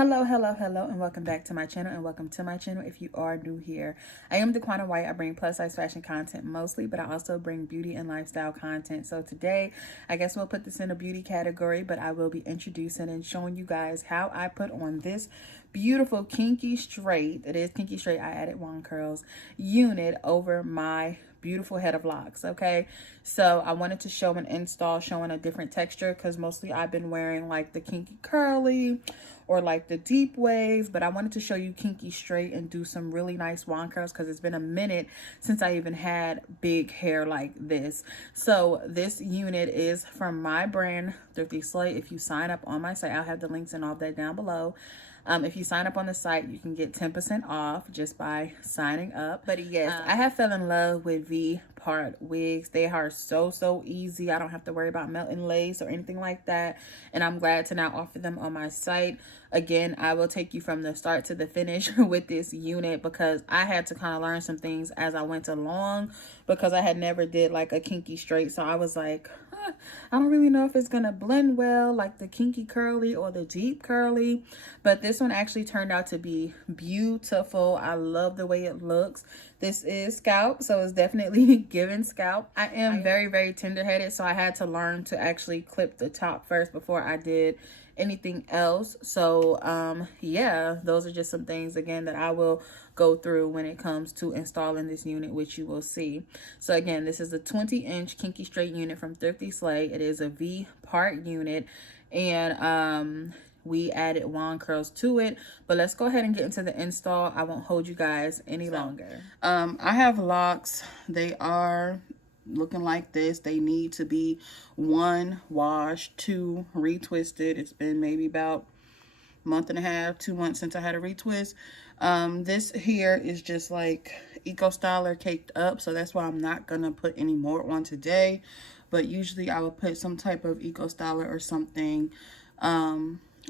Hello, and welcome back to my channel, and welcome to my channel if you are new here. I am Daquana White. I bring plus size fashion content mostly, but I also bring beauty and lifestyle content. So today, I guess we'll put this in a beauty category, but I will be introducing and showing you guys how I put on this beautiful Kinky straight. It is Kinky straight. I added wand curls unit over my beautiful head of locks. Okay, so I wanted to show an install showing a different texture because mostly I've been wearing like the Kinky curly or like the deep waves, but I wanted to show you Kinky straight and do some really nice wand curls because it's been a minute since I even had big hair like this. So this unit is from my brand thriftySLAY. If you sign up on my site, I'll have the links and all that down below. If you sign up on the site, you can get 10% off just by signing up. But yes, I have fell in love with V-part wigs. They are so easy. I don't have to worry about melting lace or anything like that. And I'm glad to now offer them on my site. Again, I will take you from the start to the finish with this unit because I had to kind of learn some things as I went along because I had never did like a Kinky straight. So I was like, I don't really know if it's gonna blend well like the Kinky curly or the deep curly, but this one actually turned out to be beautiful. I love the way it looks. This is scalp, so it's definitely giving scalp. I am very tender-headed, so I had to learn to actually clip the top first before I did anything else. So yeah, those are just some things again that I will go through when it comes to installing this unit, which you will see. So again, this is a 20-inch Kinky straight unit from thriftySLAY. It is a V-part unit, and we added wand curls to it. But let's go ahead and get into the install. I won't hold you guys any longer. I have locks. They are looking like this. They need to be 1 washed, 2 retwisted. It's been maybe about a month and a half, 2 months since I had a retwist. This here is just like Eco Styler caked up, so that's why I'm not gonna put any more on today, but usually I would put some type of Eco Styler or something.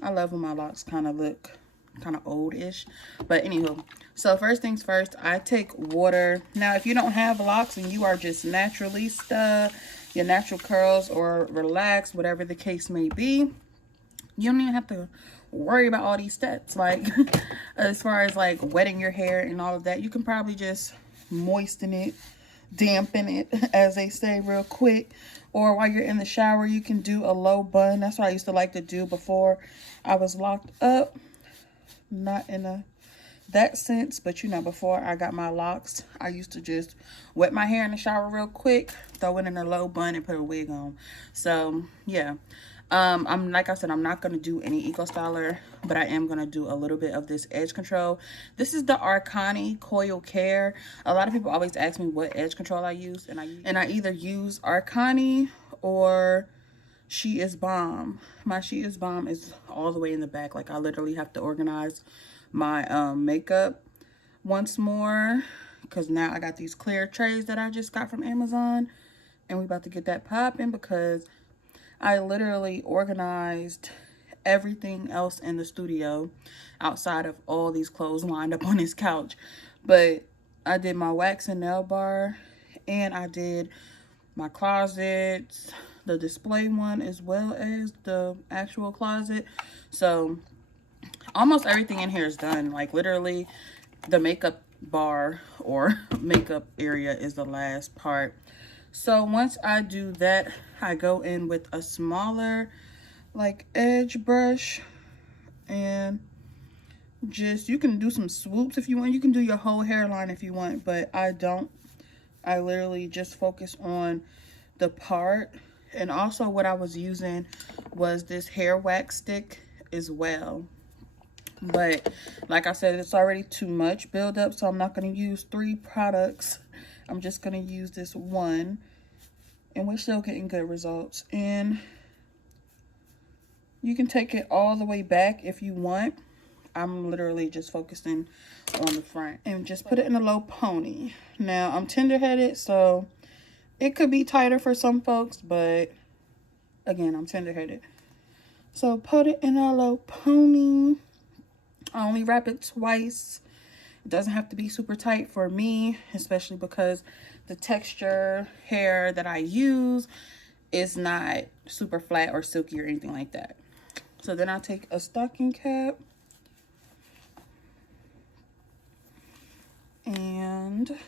I love when my locks kind of look kind of oldish, but anywho, so first things first, I take water. Now if you don't have locks and you are just naturalista, your natural curls or relaxed, whatever the case may be, you don't even have to worry about all these steps like as far as like wetting your hair and all of that. You can probably just moisten it, dampen it as they say real quick, or while you're in the shower you can do a low bun. That's what I used to like to do before I was locked up. Not in that sense, but you know, before I got my locks, I used to just wet my hair in the shower real quick, throw it in a low bun and put a wig on. So yeah, I'm like I said, I'm not going to do any Eco Styler, but I am going to do a little bit of this edge control. This is the Arcani Coil Care. A lot of people always ask me what edge control I use, and I either use Arcani or She Is Bomb. My She Is Bomb is all the way in the back. Like I literally have to organize my makeup once more because now I got these clear trays that I just got from Amazon, and we about to get that popping because I literally organized everything else in the studio outside of all these clothes lined up on this couch. But I did my wax and nail bar, and I did my closets, the display one as well as the actual closet. So almost everything in here is done. Like literally the makeup bar or makeup area is the last part. So once I do that, I go in with a smaller like edge brush, and just, you can do some swoops if you want. You can do your whole hairline if you want, but I don't. I literally just focus on the part. And also what I was using was this hair wax stick as well. But like I said, it's already too much buildup, so I'm not going to use 3 products. I'm just going to use this one, and we're still getting good results. And you can take it all the way back if you want. I'm literally just focusing on the front, and just put it in a low pony. Now I'm tender-headed, so it could be tighter for some folks, but again, I'm tender-headed. So put it in a low pony. I only wrap it twice. It doesn't have to be super tight for me, especially because the texture hair that I use is not super flat or silky or anything like that. So then I'll take a stocking cap and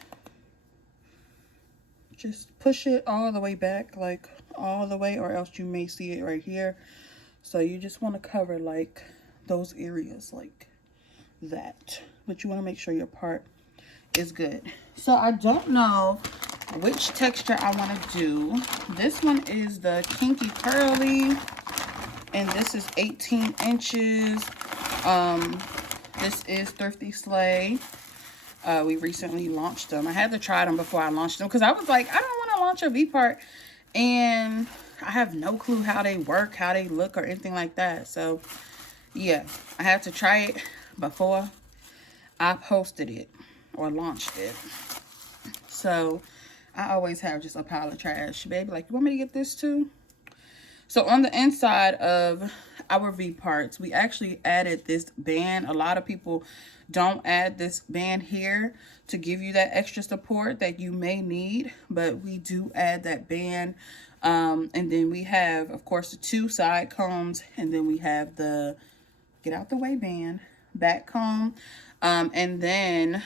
just push it all the way back, like all the way, or else you may see it right here. So you just want to cover like those areas like that, but you want to make sure your part is good. So I don't know which texture I want to do. This one is the Kinky Curly, and this is 18 inches. This is thriftySLAY. We recently launched them. I had to try them before I launched them because I was like, I don't want to launch a V part and I have no clue how they work, how they look, or anything like that. So yeah, I had to try it before I posted it or launched it. So I always have just a pile of trash. Baby, like, you want me to get this too? So on the inside of our V parts, we actually added this band. A lot of people don't add this band here to give you that extra support that you may need, but we do add that band. And then we have, of course, the 2 side combs, and then we have the get out the way band back comb, and then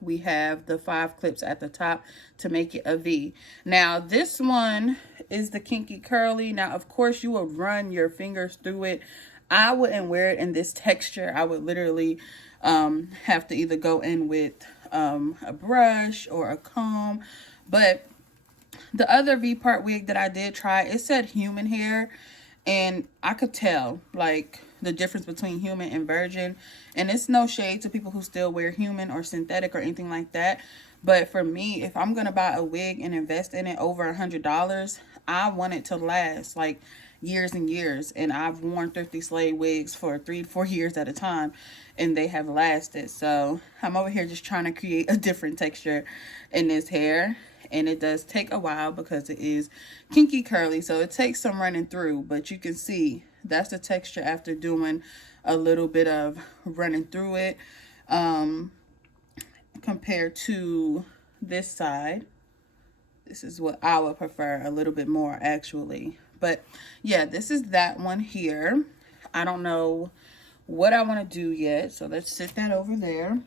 we have the 5 clips at the top to make it a V. Now this one is the Kinky Curly. Now of course you will run your fingers through it. I wouldn't wear it in this texture. I would literally have to either go in with a brush or a comb. But the other V part wig that I did try, it said human hair, and I could tell like the difference between human and virgin. And it's no shade to people who still wear human or synthetic or anything like that, but for me, if I'm gonna buy a wig and invest in it over $100, I want it to last like years and years. And I've worn thriftySLAY wigs for 3 to 4 years at a time, and they have lasted. So I'm over here just trying to create a different texture in this hair, and it does take a while because it is Kinky Curly, so it takes some running through. But you can see that's the texture after doing a little bit of running through it, compared to this side. This is what I would prefer a little bit more actually. But yeah, this is that one here. I don't know what I want to do yet, so let's sit that over there.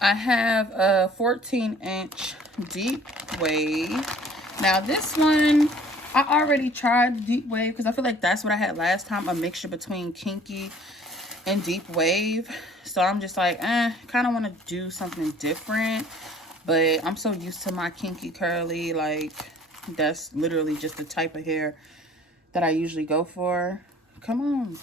I have a 14-inch deep wave. Now this one, I already tried the deep wave because I feel like that's what I had last time, a mixture between Kinky and deep wave. So I'm just like, kind of want to do something different. But I'm so used to my Kinky Curly, like that's literally just the type of hair that I usually go for. Come on.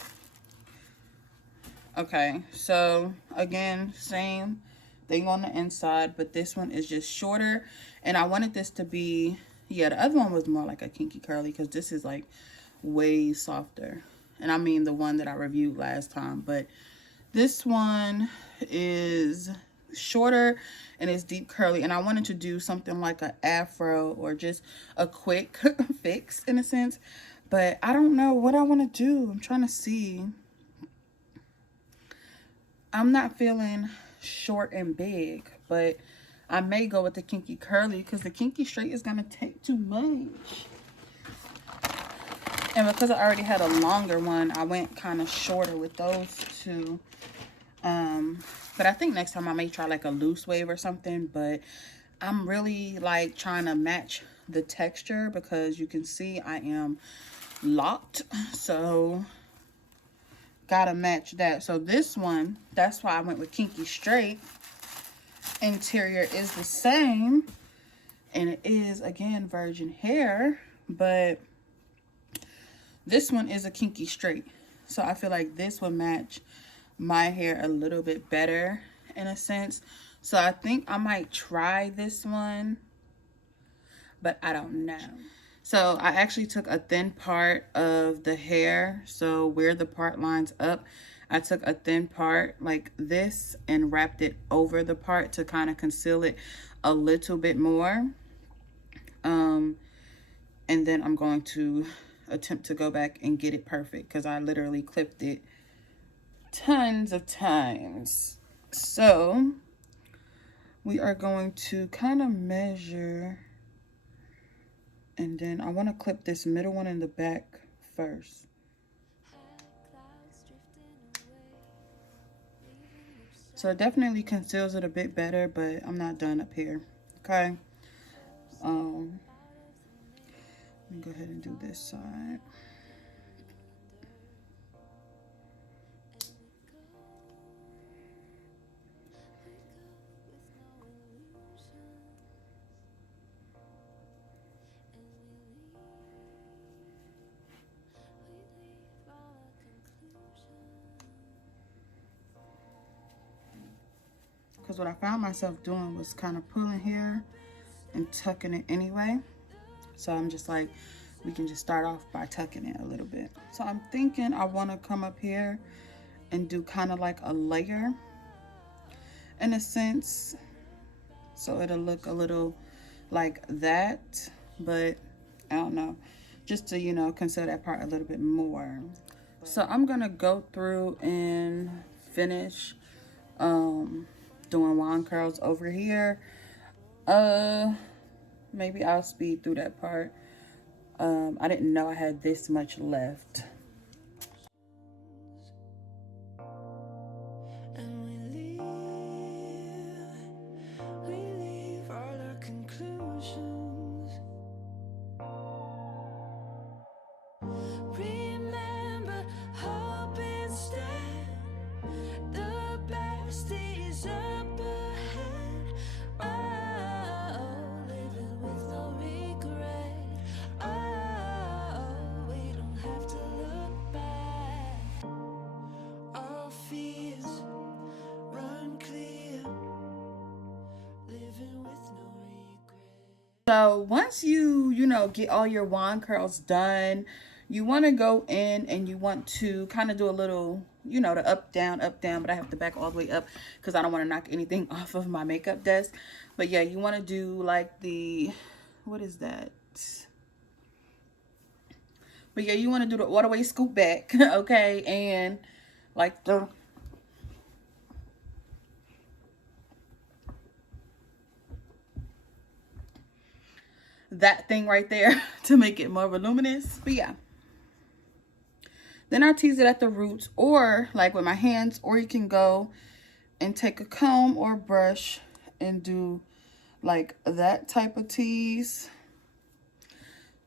Okay, so again, same thing on the inside, but this one is just shorter. And I wanted this to be, yeah, the other one was more like a Kinky Curly because this is like way softer. And I mean the one that I reviewed last time, but this one is shorter and it's deep curly. And I wanted to do something like an afro or just a quick fix in a sense, but I don't know what I want to do. I'm trying to see. I'm not feeling short and big, but I may go with the Kinky Curly because the Kinky Straight is going to take too much. And because I already had a longer one, I went kind of shorter with those two. But I think next time I may try like a loose wave or something. But I'm really like trying to match the texture because you can see I am locked. So gotta match that. So this one, that's why I went with Kinky Straight. Interior is the same, and it is again virgin hair, but this one is a Kinky Straight. So I feel like this would match my hair a little bit better in a sense. So I think I might try this one, but I don't know. So I actually took a thin part of the hair, so where the part lines up, I took a thin part like this and wrapped it over the part to kind of conceal it a little bit more. And then I'm going to attempt to go back and get it perfect because I literally clipped it tons of times. So we are going to kind of measure, and then I want to clip this middle one in the back first. So it definitely conceals it a bit better, but I'm not done up here. Okay. Let me go ahead and do this side. Because what I found myself doing was kind of pulling here and tucking it anyway. So I'm just like, we can just start off by tucking it a little bit. So I'm thinking I want to come up here and do kind of like a layer in a sense. So it'll look a little like that, but I don't know, just to, you know, conceal that part a little bit more. So I'm gonna go through and finish doing wand curls over here. Maybe I'll speed through that part. I didn't know I had this much left. So once you know, get all your wand curls done, you want to go in and you want to kind of do a little, you know, the up, down, but I have to back all the way up because I don't want to knock anything off of my makeup desk. But yeah, you want to do like the, what is that? But yeah, you want to do the all the way scoop back, okay? And like the, that thing right there to make it more voluminous. But yeah, then I tease it at the roots, or like with my hands, or you can go and take a comb or brush and do like that type of tease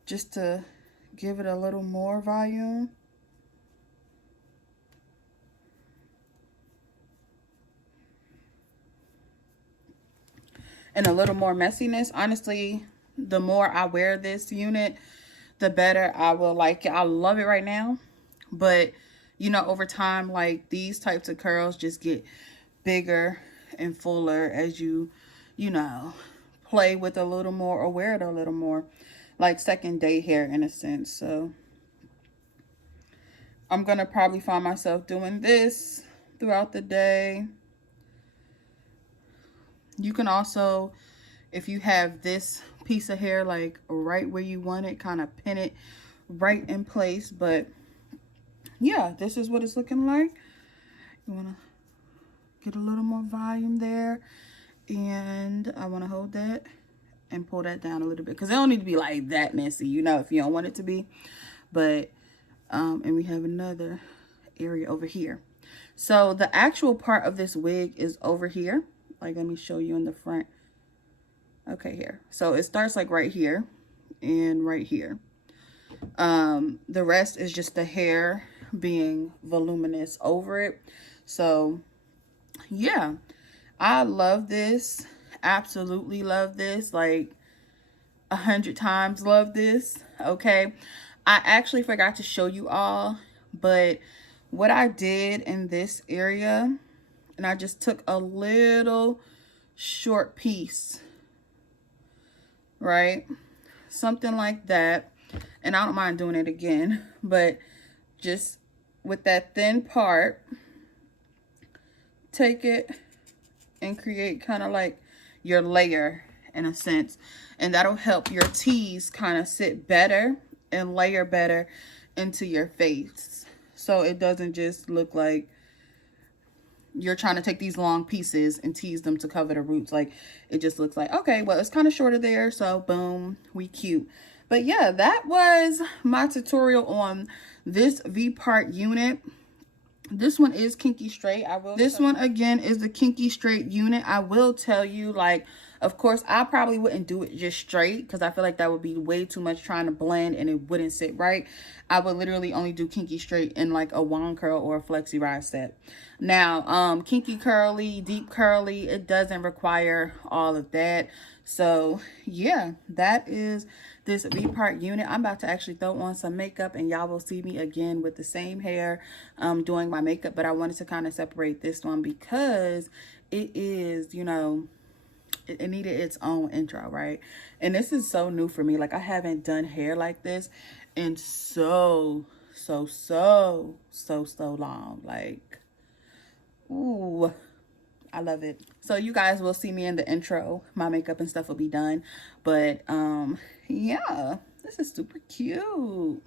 just to give it a little more volume. And a little more messiness. Honestly, the more I wear this unit, the better I will like it. I love it right now, but you know, over time, like these types of curls just get bigger and fuller as you know, play with a little more or wear it a little more, like second day hair in a sense. So I'm gonna probably find myself doing this throughout the day. You can also, if you have this piece of hair like right where you want it, kind of pin it right in place. But yeah, this is what it's looking like. You want to get a little more volume there, and I want to hold that and pull that down a little bit because it don't need to be like that messy, you know, if you don't want it to be. But and we have another area over here. So the actual part of this wig is over here. Like, let me show you in the front. Okay, here. So it starts like right here and right here. The rest is just the hair being voluminous over it. So yeah, I love this. Absolutely love this. Like 100 times love this. Okay, I actually forgot to show you all, but what I did in this area, and I just took a little short piece, right? Something like that. And I don't mind doing it again, but just with that thin part, take it and create kind of like your layer in a sense. And that'll help your tease kind of sit better and layer better into your face. So it doesn't just look like you're trying to take these long pieces and tease them to cover the roots. Like, it just looks like, okay, well, it's kind of shorter there, so boom, we cute. But yeah, that was my tutorial on this V-part unit. This one is Kinky Straight. This one again is the Kinky Straight unit. I will tell you, like, of course, I probably wouldn't do it just straight because I feel like that would be way too much trying to blend and it wouldn't sit right. I would literally only do Kinky Straight in like a wand curl or a flexi rise set. Now, Kinky Curly, Deep Curly, it doesn't require all of that. So yeah, that is this V-part unit. I'm about to actually throw on some makeup and y'all will see me again with the same hair doing my makeup. But I wanted to kind of separate this one because it is, you know, it needed its own intro, right? And this is so new for me. Like, I haven't done hair like this in so long. Like, ooh, I love it. So you guys will see me in the intro. My makeup and stuff will be done. But yeah, this is super cute.